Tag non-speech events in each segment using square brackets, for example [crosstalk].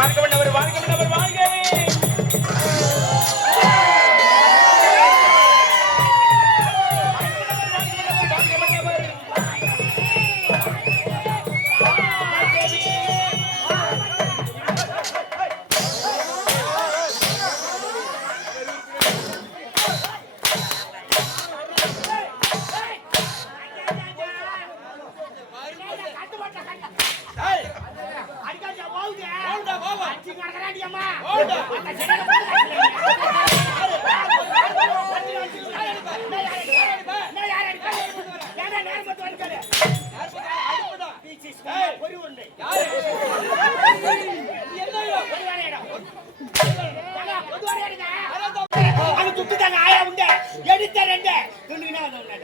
வாழ்க வண்ணவர் வாழ்க எடுத்த ரெண்டு துணினா என்னடா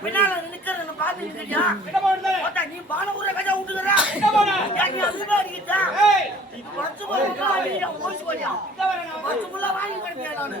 பின்னால நிக்கிறத பார்த்து நிக்கிறியா நீ பான ஊர கஜா விட்டுக்கறா நீ அதுல அடிக்கிட்டா வாங்கி நானு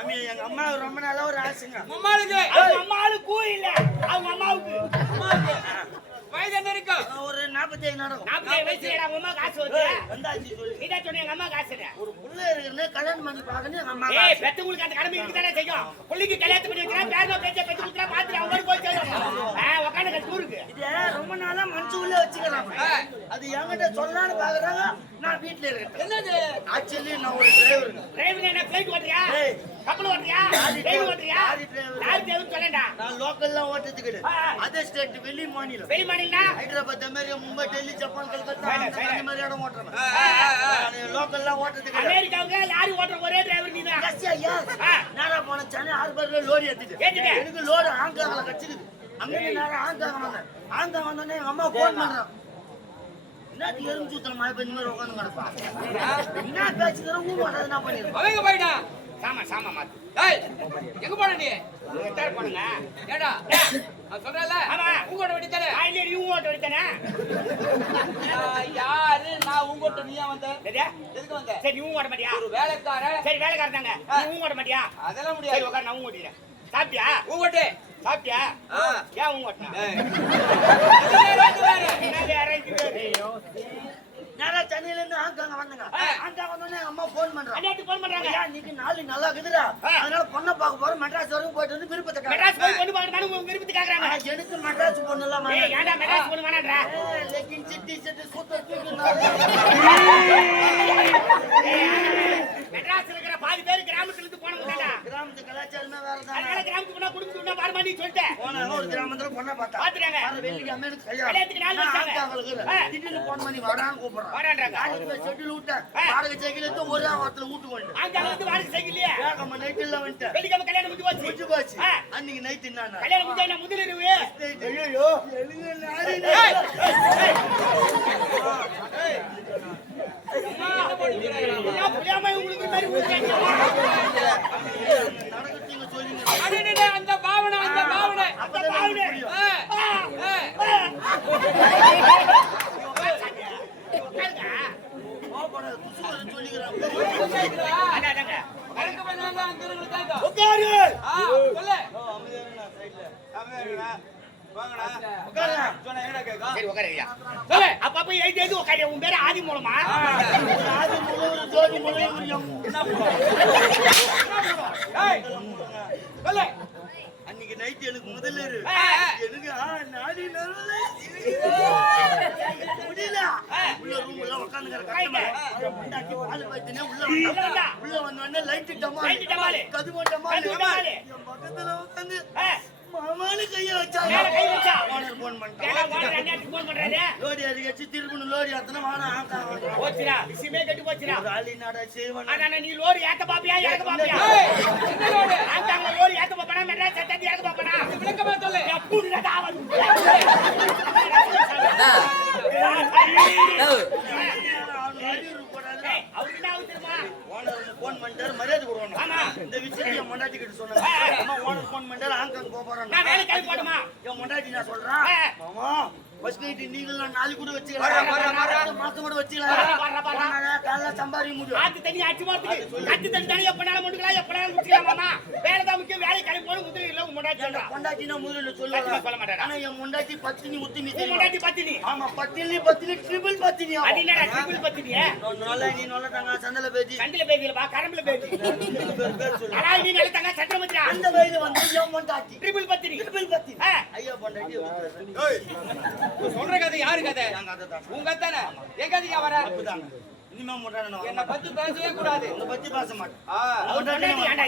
சாமி எங்க அம்மா ரொம்ப நாளா ஒரு ஆசைங்க. அம்மாளுக்கு அம்மாவுக்கு இல்ல. அவங்க அம்மாவுக்கு. அம்மாவுக்கு. வயது என்ன ஒரு நாற்பத்தி ஐந்து நடக்கும் நாற்பது வயசுல எங்க அம்மா காசு வந்து வந்தாச்சு சொல்லி. நீ தான் சொன்ன எங்க அம்மா காசு ஒரு புள்ள இருக்குன்னு கல்யாணம் பண்ணி பார்க்கணும் எங்க அம்மா ஏய் பெத்தவங்களுக்கு அந்த கடமை இருக்குதானே செய்யும்? புள்ளிக்கு கல்யாணம் பண்ணி பேச்ச பெத்து கொடுத்தா பாத்துட்டு அவங்க போய் செய்யும் ஆ உட்காந்து கட்டு ஊருக்கு. இது ரொம்ப நாளா மனசுக்குள்ளே வச்சுக்கிறாங்க அது என்கிட்ட சொல்லலாம்னு பாக்குறாங்க நான் வீட்டுல இருக்கேன் என்னது? ஆக்சுவலி நான் ஒரு டிரைவருங்க டிரைவர் என்ன பிளைட் ஓட்டுறியா. கப்பல் ஓட்டுறியா? Lorry train. ஓட்டுறியா? Lorry. Lorry driver சொல்லண்டா? நான் ஆ, ஆ. அதர் ஸ்டேட் வெளி மாநிலம். வெளி மாநிலம்னா? ஹைதராபாத் அமெரிக்கா மும்பை டெல்லி ஜப்பான் கல்கத்தா அந்த. மாதிரி இடம் ஓட்டுறேன். நான் லோக்கல்லாம் ஓட்டுறதுக்கு அமெரிக்காவுக்கு லாரி ஓட்டுற ஒரே டிரைவர் நீ தான் yes. ஆ. நேரா போன சென்னை ஹார்பர்ல லோரி ஏத்திட்டு. எனக்கு லோடு ஆங்காங்கல கச்சிருது அங்க நேரா ஆங்காங்க வந்தேன். ஆங்காங்க வந்தோடனே எங்க அம்மா போன் பண்றான் என்ன எறும்பு சுத்தல மழை பெஞ்ச மாதிரி உட்காந்து கிடப்பா. என்ன பேச்சுக்கிறேன் ஊ மாட்டாது. என்ன பண்ணிருக்கேன் அவங்க போயிட்டா? சாமா சாமா மாத்து. ஏய் எங்க போன நீ? எத்தார் போனுங்க. ஏடா நான் சொல்றேன்ல ஆமா. உங்களோட வெட்டி தானே ஆயிலே நீ ஓட்ட வடித்தானே? யாரு? நான் உங்ககிட்ட நீயா வந்த எது? எதுக்கு வந்த? சரி நீ ஓட்ட மாட்டியா? ஒரு வேலைக்கார. சரி வேலைக்காரன் தாங்க நீ ஓட்ட மாட்டியா? அதெல்லாம் சரி முடியாது உட்கார் நான் ஓட்டிக்கிறேன் சாப்பிட்டியா? உங்ககிட்ட. சாப்பிட்டியா? ஆ. ஏன் உங்க ஓட்டினா ஏய். அது வேற, அது வேற. என்னது அரேஞ்ச் நேரா சென்னையில இருந்து ஆங்காங்க வந்தேங்க ஆ. ஆங்காங்க வந்தோடனே அம்மா போன் பண்றாங்க? இன்னைக்கு நாளை நல்லா இருக்குதுடா. அதனால பொண்ணை பார்க்க போறோம். மெட்ராஸ் வரைக்கும் போயிட்டு வந்து விருப்பத்தை மெட்ராஸ். போய் போங்க உங்க விருப்பத்து கேக்குறாங்க எனக்கு மெட்ராஸ் பொண்ணு எல்லாம் ஏய் ஏன்டா மெட்ராஸ் போன வேணாம்டா லெக்கின் சிட்டி சிட்டி சூப்பர் மெட்ராஸ்ல இருக்கிற பாதி பேர் கிராமத்துல இருந்து கிராமத்து கலாச்சாரமே வேற அதனால தான் கிராமத்துக்கு போனா குடும்பத்துக்கு போனா பாருமா நீ சொல்லிட்டேன் போனாங்க ஒரு கிராமத்துல பொண்ணை பார்த்தா. பாத்துட்டாங்க. வர வெள்ளிக்கிழமை எனக்கு கல்யாணத்துக்கு நாள் நான் வச்சாங்க. ஆங்காங்களுக்கு ஆ. திடீர்னு போன் பண்ணி வரான்னு கூப்பிடுறான். வரான்றாங்க. நாளைக்கு போய் ஷெட்யூல் விட்டேன் ஆ. வாடகை சைக்கிள் எடுத்து ஒரே வாரத்துல வீட்டுக்கு வந்துட்டேன். அங்க வந்து வாடகை சைக்கிள்லயே வேகமா நைட் எல்லாம் வந்துட்டேன். வெள்ளிக்கிழமை கல்யாணம் முடிஞ்சு போச்சு. முடிஞ்சு போச்சு. ஆ. அன்னைக்கு நைட் என்ன கல்யாணம் முடிஞ்சா என்ன முதல் இரவு? ஐயோ எழுங்க நாடி ஏய், ஏன் அந்த பாவனை அந்த பாவனை அந்த பாவனை. உட்காரு. சொல்லு. உட்காருங்க. சரி, உட்காரு உன் பேரு ஆதி மூலமா? ஆதி முழுவதும் ஜோதி சொல்லு. அன்னைக்கு நைட் எனக்கு முதல்ல. எனக்கு நாடி முடியல. உள்ள உட்கார்ந்துக்கிற கட்டமா. பொண்டாட்டி பால் பாய்ச்சினே உள்ள உள்ள வந்தா. வந்தா. உள்ள வந்த உடனே light டமால். Light டமால். பக்கத்துல மாமான்னு கையை வச்சா மேல கை வச்சா. ஓனர் போன் பண்ணிட்டான் ஓனர் அந்நேரத்துக்கு phone பண்றாரு. லோரி அடிக்கச்சு திருப்பணும் லோரி அத்தனை வாடா ஆக்கா போச்சுடா, விஷயமே கெட்டு போச்சுடா. ராலி நாடா செய்வன் ஆனா, நீ லோரி ஏத்த பாப்பியா, இறக்க பாப்பியா? ஏய், என்ன ரோடு? ஆத்தாங்க லோரி ஏத்த பாப்பனா, மெட்ராஸ் சட்டத்தி இறக்க பாப்பனா? விளக்கமா சொல்லு. எப்படிடா தாவல்? ஏய், அவருக்கு என்ன ஆகுது தெரியுமா? ஓனர் போன் பண்ணிட்டாரு மரியாதை கொடுக்கணும் ஆமா. இந்த விஷயத்தை என் மொண்டாட்டி கிட்ட சொன்னேன் அம்மா ஓனர் போன் பண்ணிட்டாரு ஹாங்காங் போறேன் நான் வேலைக்கு? என் மொண்டாட்டி நான் சொல்றேன். மாமா ஃபர்ஸ்ட் நைட் நாளைக்கு கூட வச்சுக்கலாம் மாசம் கூட. வச்சுக்கலாம் காலைல சம்பாதிக்க முடியும். ஆத்து தண்ணி அடிச்சு போறதுக்கு கட்டு தண்ணி தண்ணி எப்பனாலும் முட்டுக்கலாம் எப்பனாலும் முடிச்சுக்கலாம் மாமா. வேலை தான் முக்கியம். வேலை கிளம்பி போன முதல்ல இல்ல சொல்றா நான் முதல்ல சத்தியமா சொல்ல மாட்டாரா? ஆனா என் முண்டாட்டி பத்தினி உன் தெரியும்? முன்னாடி பத்தினி. ஆமா பத்தினி பத்தினி ட்ரிபிள் பத்தினி அது என்னடா ட்ரிபிள் பத்தினியே? நல்ல நீ நல்ல தங்க சந்தல பேதி கண்டில பேதியில வா கரம்புல சொல்லு. அடா நீ நல்ல தங்க சத்திரமத்திரா அந்த வயது வந்து என் ட்ரிபிள் பத்தினி. ட்ரிபிள் பத்தினி. ஐயா பொண்டாட்டி நீ சொல்ற கதை யாரு கதை? உங்க தானே எங்க அதிகம் வர? இனிமே என்ன பத்தி பேசவே கூடாது. உன்னை பத்தி பேச மாட்டேன். ஏன்டா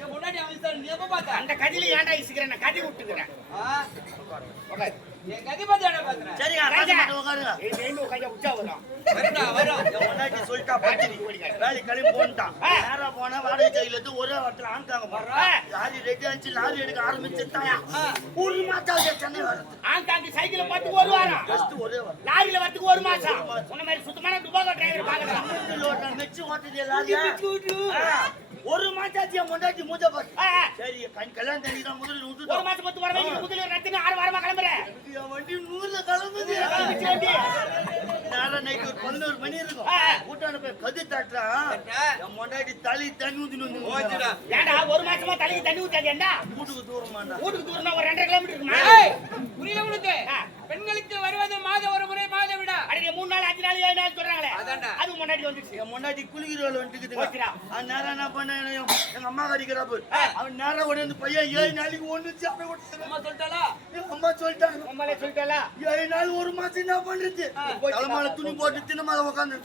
என் முன்னாடி அவன் நீ எப்ப பார்த்த அந்த கதில ஏன்டா இசுகிற நான் கதி விட்டுக்கிறேன். ஒரே மாசம் சுத்தமான துபாகோ டிரைவர் பாக்குறான். மெச்சு ஓட்டுதே. ஒரு மாசம் ஆச்சு என் முண்டாட்டி மூஞ்ச பாரு சரி கண் கல்யாணம் தண்ணி தான் முதல்ல ஒரு விட்டுட்டோம் மாசம் பத்து வாரம் முதல்ல நடத்தின ஆறு வாரமா கிளம்புறேன் என் வண்டி நூறுல கிளம்புது. நேரம் நைட் ஒரு பதினோரு மணி இருக்கும். கூட்டான போய் கது தட்டுறான் என் முண்டாட்டி தலி தண்ணி. வந்து ஏன்டா ஒரு மாசமா தலைக்கு தண்ணி ஊத்தாது ஏன்டா வீட்டுக்கு தூரமாண்டா வீட்டுக்கு தூரம் ஒரு ரெண்டரை கிலோமீட்டர் இருக்குமா? ஏய், புரியல உனக்கு. பெண்களுக்கு வருவது மாதம் ஒரு முறை மாதம் விட. அடி மூணு நாள் அஞ்சு நாள் ஏழு நாள் சொல்றாங்களே. அதான்டா. அது முன்னாடி வந்துச்சு என் முன்னாடி குளிக்கிறவள் வந்துட்டுக்குதுங்க போச்சுடா. அவன் நேரம் என்ன பண்ண எங்க அம்மா கடிக்கிறாப்பு அவன் நேரம் உடனே வந்து பையன் ஏழு நாளைக்கு ஒண்ணு சாப்பிட சொல்லிட்டாளா? அம்மா சொல்லிட்டாங்க. உண்மையிலே சொல்லிட்டல ஏழு நாள் ஒரு மாசம் என்ன பண்றது? தலைமால துணி போட்டு தினமால உட்காந்து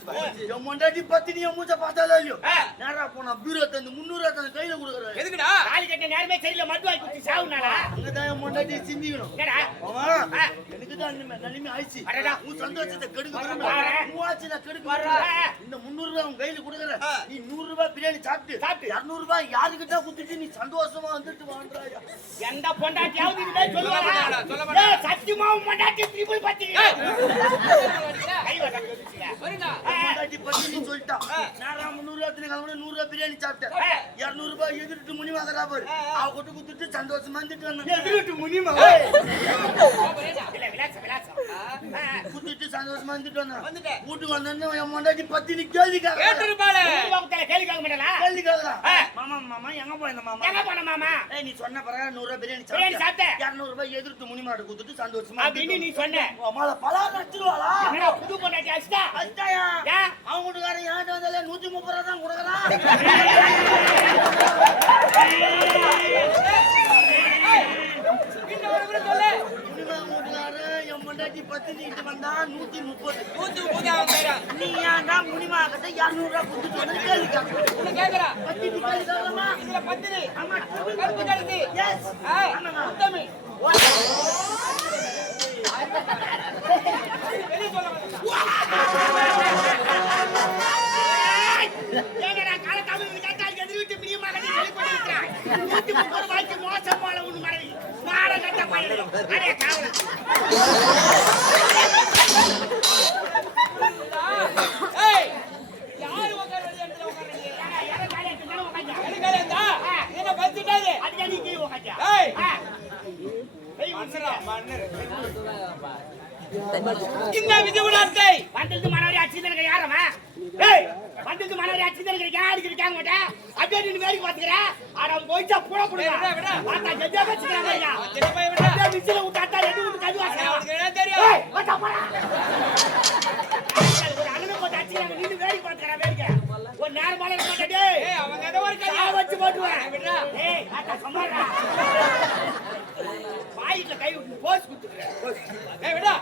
என் முண்டாட்டி பத்தினி என் மூச்சை பார்த்தாலே இல்லையோ. நேரா போனா பீரோ தந்து முன்னூறு தந்து கையில கொடுக்குறாரு. எதுக்குடா? தாலி கட்ட நேரமே சரியில்லை மருந்து வாங்கி குடிச்சு சாவுனாடா அங்கதான் என் முண்டாட்டி சிந்திக்கணும். எனக்கு தான் நிலைமை ஆயிடுச்சு. அடடா. உன் சந்தோஷத்தை கெடுக்க. உன் ஆட்சியில கெடுக்க விரும்புறேன். இந்த முந்நூறு ரூபாய் கையில கொடுக்குற ஆ. நீ நூறு ரூபாய் பிரியாணி சாப்பிட்டு சாப்பிட்டு. இருநூறு ரூபாய் யாருக்கிட்ட குத்துட்டு நீ சந்தோஷமா வந்துட்டு வாங்குறாயா எந்த பொண்டாட்டியாவது இதுவே சொல்லுவாடா மாட்டாடா, சொல்ல மாட்டாடா. ஏய், சத்தியமா உன் பொண்டாட்டி ட்ரிபிள் பத்தி ஏய். கை வட்டா சொல்லுச்சுல. வருடா பொண்டாட்டி பத்தி நீ சொல்லிட்டா நான் முந்நூறு ரூபாய் தின கிழமை நூறு ரூபாய் பிரியாணி சாப்பிட்டேன். இருநூறு ரூபாய் எதிர்த்து முனி வாங்குறா பாரு. அவ கொட்டு குத்துட்டு சந்தோஷமா வந்துட்டு வந்தேன். ஆ, ஆ. குத்துட்டு சந்தோஷமா வந்துட்டு வந்தேன். வீட்டுக்கு வந்தேன்னு என் பொண்டாட்டி பத்தி நீ கேள்வி கேள்வி கேட்க மாட்டேனா கேள்வி கேட்கறா ஆ. மாமா மாமா எங்க போயிருந்த மாமா? எங்க போன மாமா? ஏய், நீ சொன்ன பிறகு நூறு ரூபாய் பிரியாணி சாப்பிட்டேன். இருநூறு ரூபாய் எதிர்த்து முனி மாடு குத்துட்டு சந்தோஷமா அப்படின்னு நீ சொன்ன. பலாரம் அடிச்சிருவாளா? என்னடா புது பொண்டாட்டி அடிச்சிட்டா? அடிச்சாயா ஏன்? அவங்க வீட்டுக்காரன் ஏன்ட்ட வந்தாலே நூத்தி முப்பது ரூபா தான் கொடுக்குறான். [laughs] பத்து நூத்தி முப்பது நூத்தி முப்பது நீ ஏன்டா முனிமா கிட்ட இருநூறு ரூபாய் கொடுத்துட்டு கேள்வி கேக்குறா பத்தி இதுல பத்தினி ஆமா கருப்பு கருத்து எஸ். உத்தமி வெளிய சொல்ல நூத்தி முப்பது ரூபாய்க்கு மோசமான ஒண்ணு மனைவி மாட கட்ட பையன். அடே காவல ஏய் யாரு உட்கார அப்படியே நீ வேலைக்கு பாத்துக்கிற ஆனா போயிட்டா புட புடுங்க. பார்த்தா ஜெஜா வச்சுக்கிறாங்க அப்படியே மிச்சில விட்டாட்டா எட்டு விட்டு கது என்ன தெரியும். ஏய் வாடா போடா. அண்ணனை போட்டு அடிச்சுக்கிறாங்க நின்னு வேலைக்கு பாத்துக்கிறா ஒரு நேரம் மேல இருக்க மாட்டே டேய் ஏய் அவங்க ஏதோ ஒரு கல்யாணம். வச்சு போட்டுவேன். விடுறா. ஏய் வாடா சும்மாடா. வாயில கை விட்டு போஸ் குத்துக்கிறேன். ஏய் விடா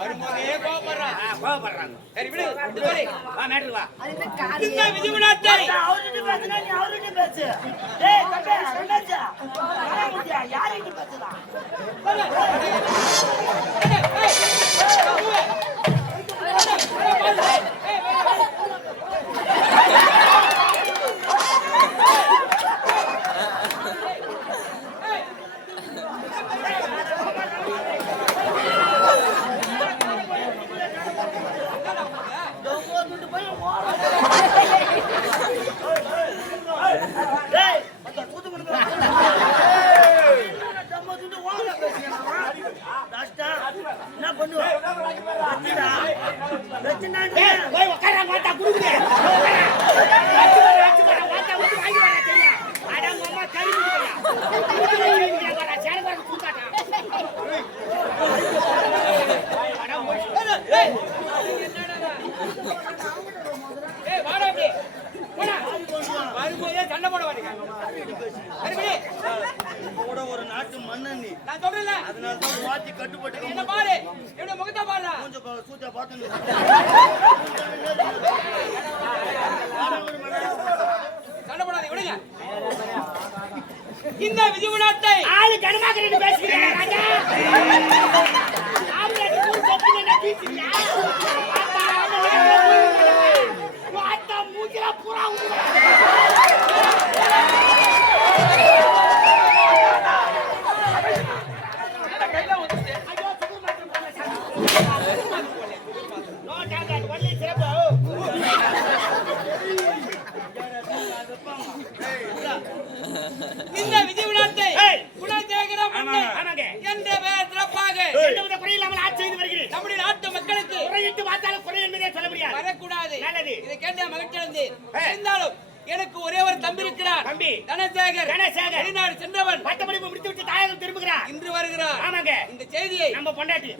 வரும்போதே கோபப்படுறான் கோவப்படுறாங்க. சரி விடு. விட்டு போடி. வா மேட்ரு வா. இந்த விதி உணர்த்தை அவர்கிட்ட பேசுனா நீ அவர்கிட்ட பேசு. ஏய் தம்பி சொன்னாச்சா? பேசுதா கவர்மெண்ட் போய் ஓரம். டேய், அந்த தூத்துக்குடி போய் என்னடா தம்ம துண்டு ஓரம் பேசுறீங்க டாஸ்டா, என்ன பண்ணுவ? வச்சுடா. வச்சுடான்னு. ஏய், போய் உட்கார மாட்டா குடுக்குது வச்சு வர, வச்சு வர, வாட்டா விட்டு வாங்கி வர தெரியா அட உங்க அம்மா கறி குடுக்குறா சேர பாரு கூட்டாட்டா அட மொய். ஏய் ஏய் வாடா அப்படி போடா. வரும்போதே சண்டை போட மாட்டீங்க. மறுபடி இப்ப கூட ஒரு நாட்டு மன்னன் நீ நான் சொல்றேன்ல அதனால தான் வாத்தி கட்டுப்பட்டு என்ன பாரு என்னோட முகத்தை பாருடா கொஞ்சம் பா- சூத்தியா பார்த்து சண்டை போடாதீங்க விடுங்க இந்த விதிவு நாட்டை ஆளு கனமாக்கிறேன்னு பேசுகிறேன் ராஜா ஆளு கூழ் கட்டி என்ன மூஞ்சில புறா விடுறா இந்த நாட்டை ஏய். குலசேகர. என்ற பெயர் சிறப்பாக எந்தவித குறையில்லாமல் ஆட்சி செய்து வருகிறேன். நம்முடைய நாட்டு மக்களுக்கு குறையிட்டு பார்த்தாலும் குறை என்பதே சொல்ல முடியாது. வரக்கூடாது. நல்லது. இதை கேட்ட மகிழ்ச்சி அடைந்தேன். இருந்தாலும் எனக்கு ஒரே ஒரு தம்பி இருக்கிறார். தம்பி. தனசேகர். தனசேகர். வெளிநாடு சென்றவன். பட்டப்படிப்பு முடித்து விட்டு தாயகம் திரும்புகிறார். இன்று வருகிறார். ஆமாங்க. இந்த செய்தியை நம்ம பொண்டாட்டி.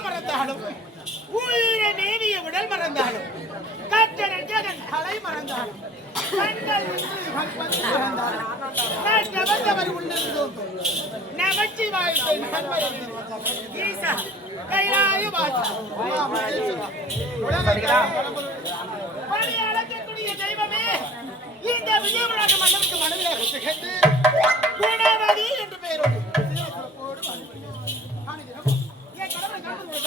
நீரத்தை மறந்தாலும் உயிர நீவிய உடல் மறந்தாலும் கட்டண ஜெகன் தலை மறந்தாலும் கண்கள் தெய்வமே இந்த விஜயபுராண மன்னனுக்கு குணவதி என்று பெயரோடு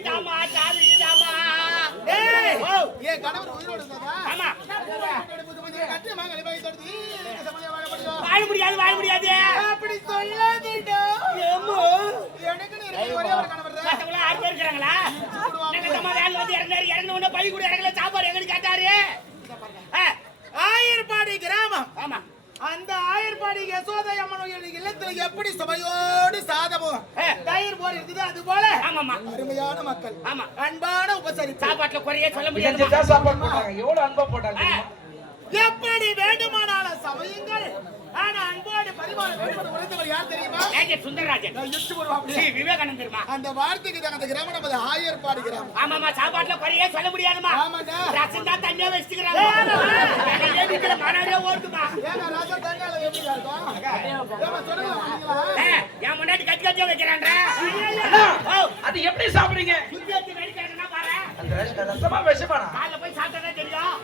சாமிக்கு தாமா சாமிக்கு தாமா ஏய், கணவர் உயிரோடு? ஆமா. கட்டு தடுத்து, வாழ முடியாது வாழ முடியாது. அப்படி சொல்லாதீடா. எனக்குன்னு இருக்கிற ஒரே ஒரு கணவர் தான். மத்தவங்கள ஆறு பேர் இருக்கிறாங்களா? நாங்க தம்மா வேலை வந்து இறங்கினாரு. இறங்கின உடனே பை கூட இறங்கல. சாப்பாடு எங்கன்னு கேட்டாரு. ஆ, ஆயர்பாடி கிராமம். ஆமா. அந்த ஆயர்பாடி யசோதை அம்மன் இல்லத்துல எப்படி சுவையோடு சாதமும் ஆ. தயிர் போல் இருக்குது அது போல ஆமாமா அருமையான மக்கள். ஆமா. அன்பான உபசரிப்பு. சாப்பாட்டுல குறையே சொல்ல முடியாது. சாப்பாடு எவ்வளவு அன்பா போட்டாங்க? எப்படி வேண்டுமானாலும் சமயங்கள். ஆனா அன்போடு பரிமாற வேண்டும் உழைத்தவர் யார் தெரியுமா? சுந்தரராஜன். விவேகானந்தர்மா. அந்த வார்த்தைக்கு தான் அந்த கிராமம் நமது ஆமாமா சாப்பாட்டுல குறையே சொல்ல முடியாதுமா ஆமாண்டா. ரசம் தான் தண்ணியா வச்சுக்கிறாங்க. ஏங்க ராஜா தேங்காய் எப்படி இருக்கும்? என் முன்னாடி கட்டி கட்டியா வைக்கிறாங்க ஓ. அது எப்படி சாப்பிடுறீங்க சுத்தி வச்சு வெடிக்கிறாங்கன்னா பாரு அந்த ரசமா காலைல போய் சாப்பிட்டா தெரியும்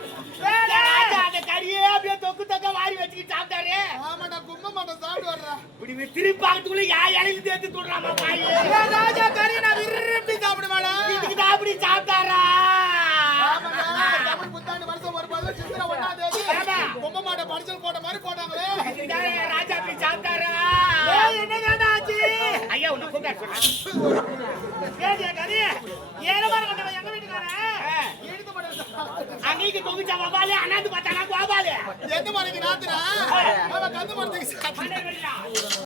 அந்த கறியே அப்படியே தொக்கு தொக்க வாரி வச்சுக்கிட்டு சாப்பிட்டாரு. ஆமாண்டா கும்ப மாட்டேன் சாப்பிட்டு வர்றேன் இப்படி திருப்பி பார்க்கறதுக்குள்ள யா இலையில தேத்து துடுறாமா பாய்? ராஜா கறி நான் விரும்பி சாப்பிடுவேடா இதுக்கு தான் அப்படி சாப்பிட்டாரா? ஆமாண்டா தமிழ் புத்தாண்டு வருஷம் ஒரு பதிவு சித்திரை ஒண்ணாம் தேதி. ஆமா. கும்ப மாட்டை பரிசல் போட்ட மாதிரி போட்டாங்களே இதுதான் ராஜா அப்படி சாப்பிட்டாரா ஏய், என்னதாண்டா ஆச்சு ஐயா உன்னை கூப்பிட்டு சொன்னேன் ஏடியா கறி ஏழமான கண்டவன் எங்க வீட்டுக்காரன் எடுத்து போட்டு அன்னைக்கு தொகுச்சா வபாலு அண்ணாந்து பார்த்தானா கோபாலு எந்த நாத்துறா அவன் கந்து மரத்துக்கு.